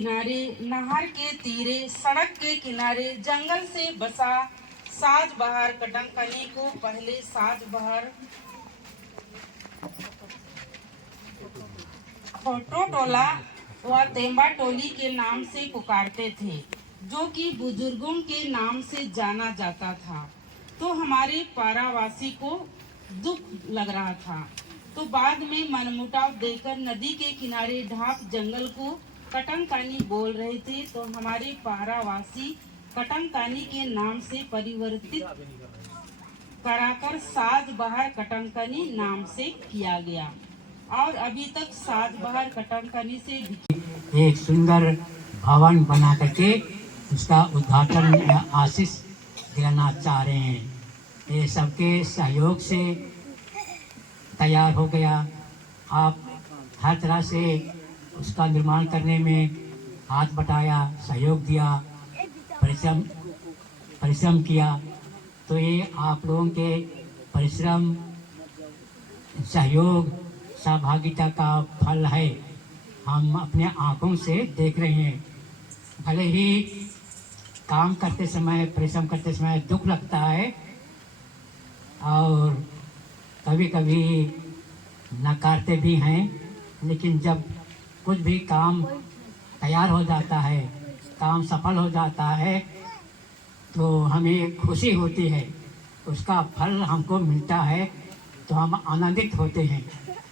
किनारे, नहर के तीरे, सड़क के किनारे, जंगल से बसा साज बहार कटंकनी को पहले साज बहार फोटो टोला व तेंबा टोली के नाम से पुकारते थे, जो कि बुजुर्गों के नाम से जाना जाता था। तो हमारे पारावासी को दुख लग रहा था, तो बाद में मनमुटाव देकर नदी के किनारे ढाक जंगल को कटंकानी बोल रहे थे, तो हमारे पारावासी कटंकानी के नाम से परिवर्तित कराकर साज बहार कटंकनी नाम से किया गया और अभी तक साज बहार कटंकनी से एक सुंदर भवन बना करके उसका उद्घाटन आशीष दिलाना चाह रहे हैं। ये सबके सहयोग से तैयार हो गया। आप हर तरह से उसका निर्माण करने में हाथ बटाया, सहयोग दिया, परिश्रम किया। तो ये आप लोगों के परिश्रम, सहयोग, सहभागिता का फल है। हम अपने आँखों से देख रहे हैं। भले ही काम करते समय, परिश्रम करते समय दुख लगता है और कभी कभी नकारते भी हैं, लेकिन जब कुछ भी काम तैयार हो जाता है, काम सफल हो जाता है, तो हमें खुशी होती है, उसका फल हमको मिलता है तो हम आनंदित होते हैं।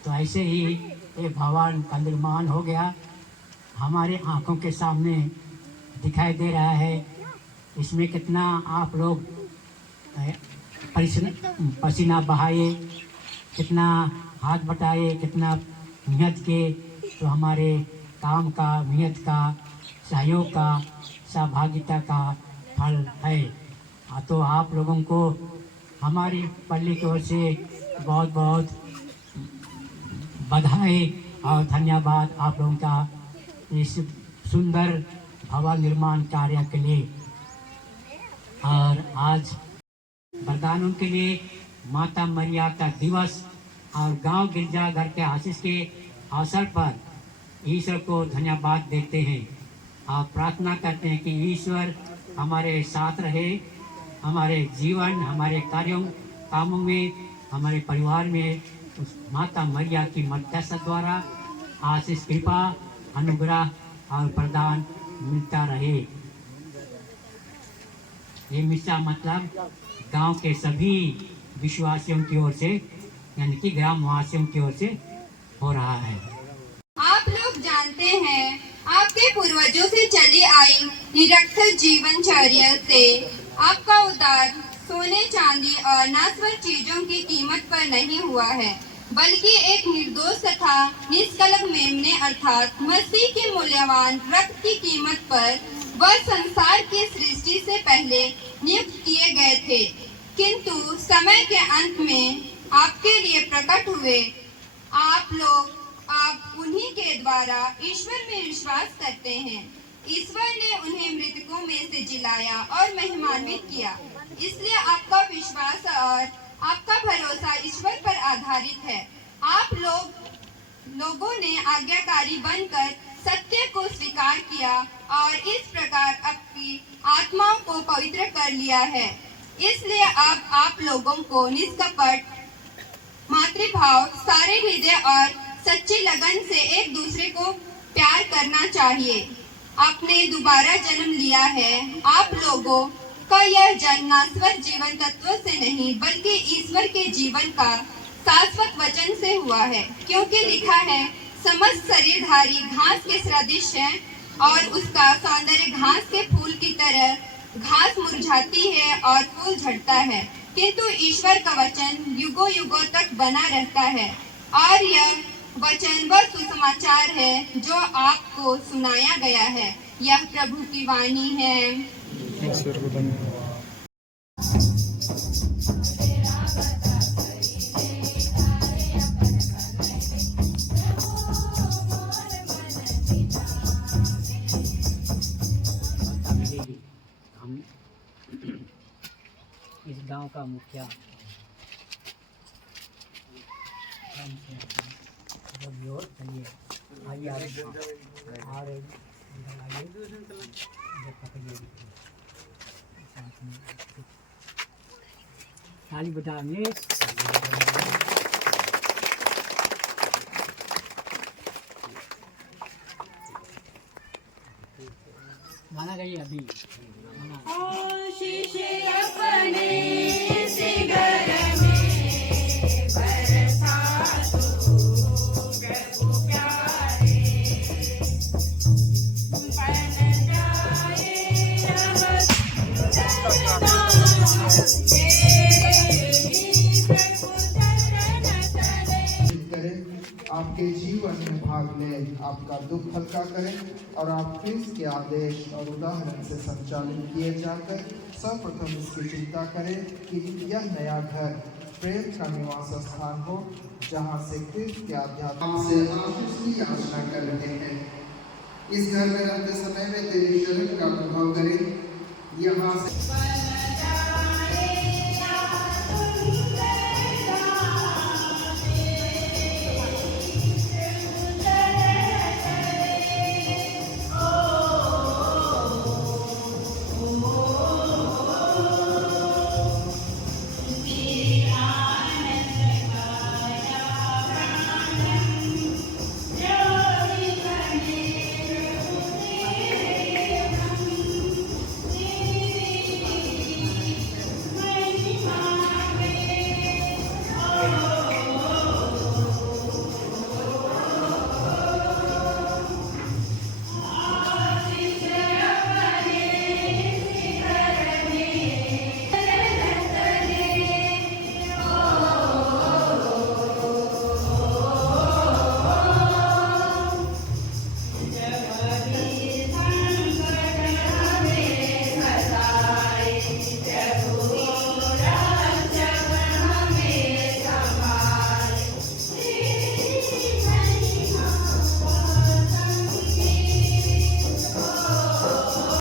तो ऐसे ही ये भवन का निर्माण हो गया, हमारे आँखों के सामने दिखाई दे रहा है। इसमें कितना आप लोग पसीना बहाए, कितना हाथ बटाए, कितना मेहनत के, तो हमारे काम का, मेहनत का, सहयोग का, सहभागिता का फल है। तो आप लोगों को हमारी पल्ली की ओर से बहुत बहुत बधाई और धन्यवाद आप लोगों का इस सुंदर भवन निर्माण कार्य के लिए। और आज वरदानों के लिए माता मरिया का दिवस और गांव गिरजाघर के आशीष के अवसर पर ईश्वर को धन्यवाद देते हैं और प्रार्थना करते हैं कि ईश्वर हमारे साथ रहे, हमारे जीवन, हमारे कार्यों, कामों में, हमारे परिवार में उस माता मरिया की मध्यस्थता द्वारा आशीष, कृपा, अनुग्रह और प्रदान मिलता रहे। ये मिसा मतलब गांव के सभी विश्वासियों की ओर से, यानी कि ग्रामवासियों की ओर से हो रहा है। आप लोग जानते हैं, आपके पूर्वजों से चली आई निरक्षर जीवनचर्या से आपका उद्धार सोने, चांदी और नाश्वर चीजों की कीमत पर नहीं हुआ है, बल्कि एक निर्दोष तथा निष्कलंक मेमने अर्थात मसीह के मूल्यवान रक्त की कीमत पर वह संसार की सृष्टि से पहले नियुक्त किए गए थे, किंतु समय के अंत में आपके लिए प्रकट हुए। आप उन्हीं के द्वारा ईश्वर में विश्वास करते हैं। ईश्वर ने उन्हें मृतकों में से जिलाया और महिमान्वित किया, इसलिए आपका विश्वास और आपका भरोसा ईश्वर पर आधारित है। आप लोगों ने आज्ञाकारी बनकर सत्य को स्वीकार किया और इस प्रकार अपनी आत्माओं को पवित्र कर लिया है। इसलिए आप लोगों को निष्कपट मातृभाव, सारे हृदय और सच्ची लगन से एक दूसरे को प्यार करना चाहिए। आपने दोबारा जन्म लिया है। आप लोगों का यह जन्म नाश्वर जीवन तत्व से नहीं, बल्कि ईश्वर के जीवन का शाश्वत वचन से हुआ है, क्योंकि लिखा है, समस्त शरीरधारी घास के सदृश है और उसका सौंदर्य घास के फूल की तरह, घास मुरझाती है और फूल झड़ता है, किंतु ईश्वर का वचन युगों युगों तक बना रहता है। और यह वचन वह सुसमाचार है जो आपको सुनाया गया है। यह प्रभु की वाणी है। हम इस गांव का मुखिया चलिए आइए और थाली बताएंगे माना गई अभी आशीष अपने सिगर में बरसा दो प्रभु प्यारे बन जाए करें, आपके जीवन में भाग ले, आपका दुख हल्का करें और आप क्रिस्त के आदेश और उदाहरण से संचालित किए जाकर सर्वप्रथम इसकी चिंता करें कि यह नया घर प्रेम का निवास स्थान हो, जहाँ से क्रिस्त के आध्यात्म से आशीष की याचना कर रहे हैं। इस घर में रहते समय में तेरी शरण का अनुभव करें, यहाँ से